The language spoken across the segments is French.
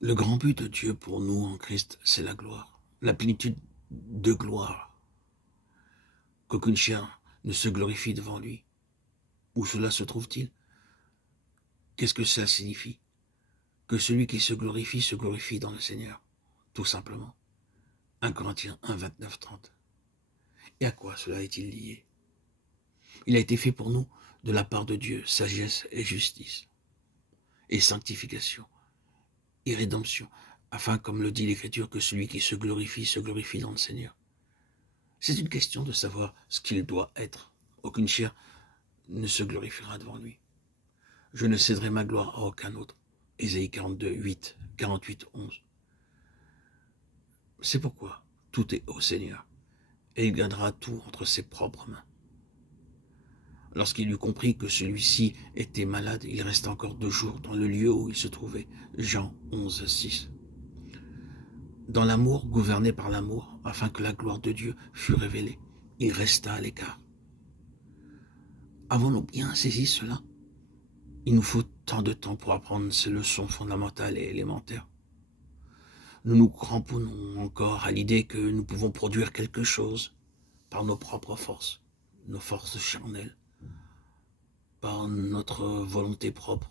Le grand but de Dieu pour nous en Christ, c'est la gloire, la plénitude de gloire, qu'aucune chair ne se glorifie devant lui. Où cela se trouve-t-il? Qu'est-ce que ça signifie? Que celui qui se glorifie dans le Seigneur, tout simplement. 1 Corinthiens 1, 29, 30. Et à quoi cela est-il lié? Il a été fait pour nous, de la part de Dieu, sagesse et justice, et sanctification, et rédemption, afin, comme le dit l'Écriture, que celui qui se glorifie dans le Seigneur. C'est une question de savoir ce qu'il doit être. Aucune chair ne se glorifiera devant lui. Je ne céderai ma gloire à aucun autre. Ésaïe 42, 8, 48, 11. C'est pourquoi tout est au Seigneur, et il gardera tout entre ses propres mains. Lorsqu'il eut compris que celui-ci était malade, il resta encore 2 jours dans le lieu où il se trouvait. Jean 11, 6. Dans l'amour, gouverné par l'amour, afin que la gloire de Dieu fût révélée, il resta à l'écart. Avons-nous bien saisi cela? Il nous faut tant de temps pour apprendre ces leçons fondamentales et élémentaires. Nous nous cramponnons encore à l'idée que nous pouvons produire quelque chose par nos propres forces, nos forces charnelles, par notre volonté propre.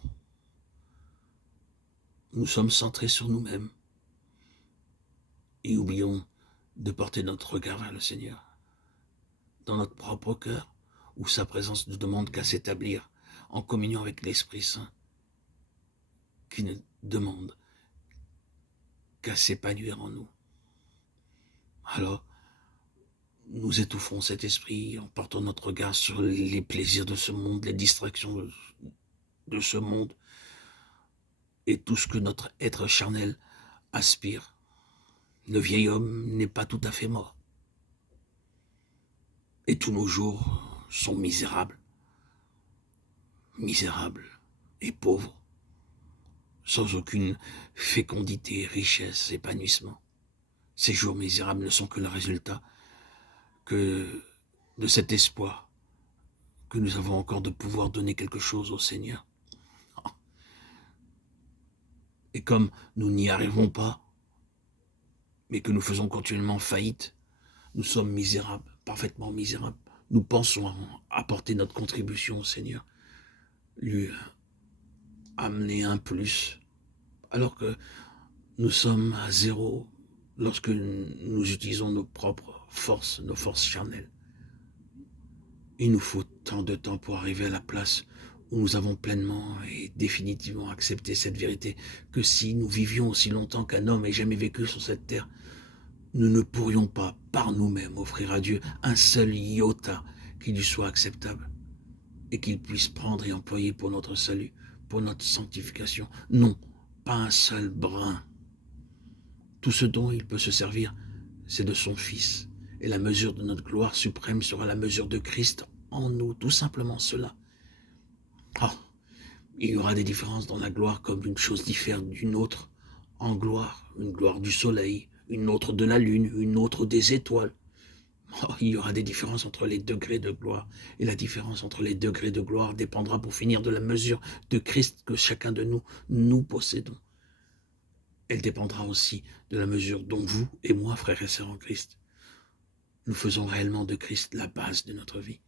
Nous sommes centrés sur nous-mêmes et oublions de porter notre regard vers le Seigneur. Dans notre propre cœur, où sa présence ne demande qu'à s'établir en communion avec l'Esprit Saint, qui ne demande qu'à s'épanouir en nous. Alors, nous étouffons cet esprit en portant notre regard sur les plaisirs de ce monde, les distractions de ce monde et tout ce que notre être charnel aspire. Le vieil homme n'est pas tout à fait mort. Et tous nos jours sont misérables et pauvres, sans aucune fécondité, richesse, épanouissement. Ces jours misérables ne sont que le résultat que de cet espoir que nous avons encore de pouvoir donner quelque chose au Seigneur. Et comme nous n'y arrivons pas, mais que nous faisons continuellement faillite, nous sommes misérables, parfaitement misérables. Nous pensons apporter notre contribution au Seigneur, lui amener un plus, alors que nous sommes à zéro lorsque nous utilisons nos propres forces, nos forces charnelles. Il nous faut tant de temps pour arriver à la place où nous avons pleinement et définitivement accepté cette vérité, que si nous vivions aussi longtemps qu'un homme ait jamais vécu sur cette terre, nous ne pourrions pas, par nous-mêmes, offrir à Dieu un seul iota qui lui soit acceptable et qu'il puisse prendre et employer pour notre salut, pour notre sanctification. Non, pas un seul brin. Tout ce dont il peut se servir, c'est de son Fils. Et la mesure de notre gloire suprême sera la mesure de Christ en nous, tout simplement cela. Oh, il y aura des différences dans la gloire comme une chose diffère d'une autre en gloire. Une gloire du soleil, une autre de la lune, une autre des étoiles. Oh, il y aura des différences entre les degrés de gloire. Et la différence entre les degrés de gloire dépendra pour finir de la mesure de Christ que chacun de nous possédons. Elle dépendra aussi de la mesure dont vous et moi, frères et sœurs en Christ, nous faisons réellement de Christ la base de notre vie,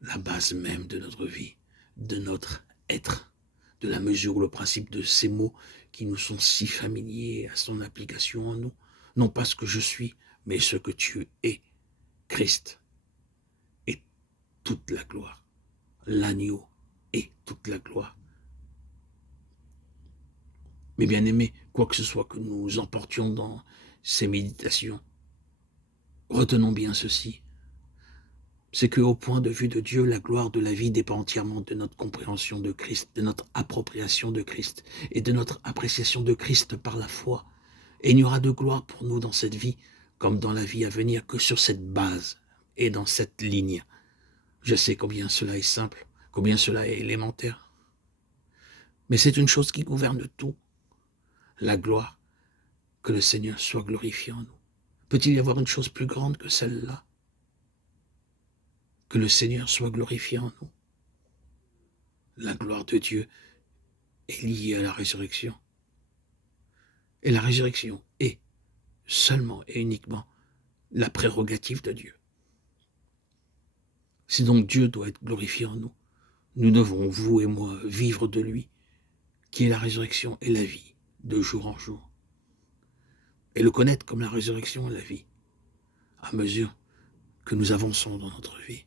la base même de notre vie, de notre être, de la mesure où le principe de ces mots qui nous sont si familiers à son application en nous, non pas ce que je suis, mais ce que tu es, Christ, et toute la gloire, l'agneau et toute la gloire. Mes bien-aimés, quoi que ce soit que nous emportions dans ces méditations, retenons bien ceci, c'est qu'au point de vue de Dieu, la gloire de la vie dépend entièrement de notre compréhension de Christ, de notre appropriation de Christ et de notre appréciation de Christ par la foi. Et il n'y aura de gloire pour nous dans cette vie, comme dans la vie à venir, que sur cette base et dans cette ligne. Je sais combien cela est simple, combien cela est élémentaire. Mais c'est une chose qui gouverne tout, la gloire, que le Seigneur soit glorifié en nous. Peut-il y avoir une chose plus grande que celle-là? Que le Seigneur soit glorifié en nous. La gloire de Dieu est liée à la résurrection. Et la résurrection est seulement et uniquement la prérogative de Dieu. Si donc Dieu doit être glorifié en nous, nous devons, vous et moi, vivre de lui, qui est la résurrection et la vie, de jour en jour. Et le connaître comme la résurrection et la vie, à mesure que nous avançons dans notre vie.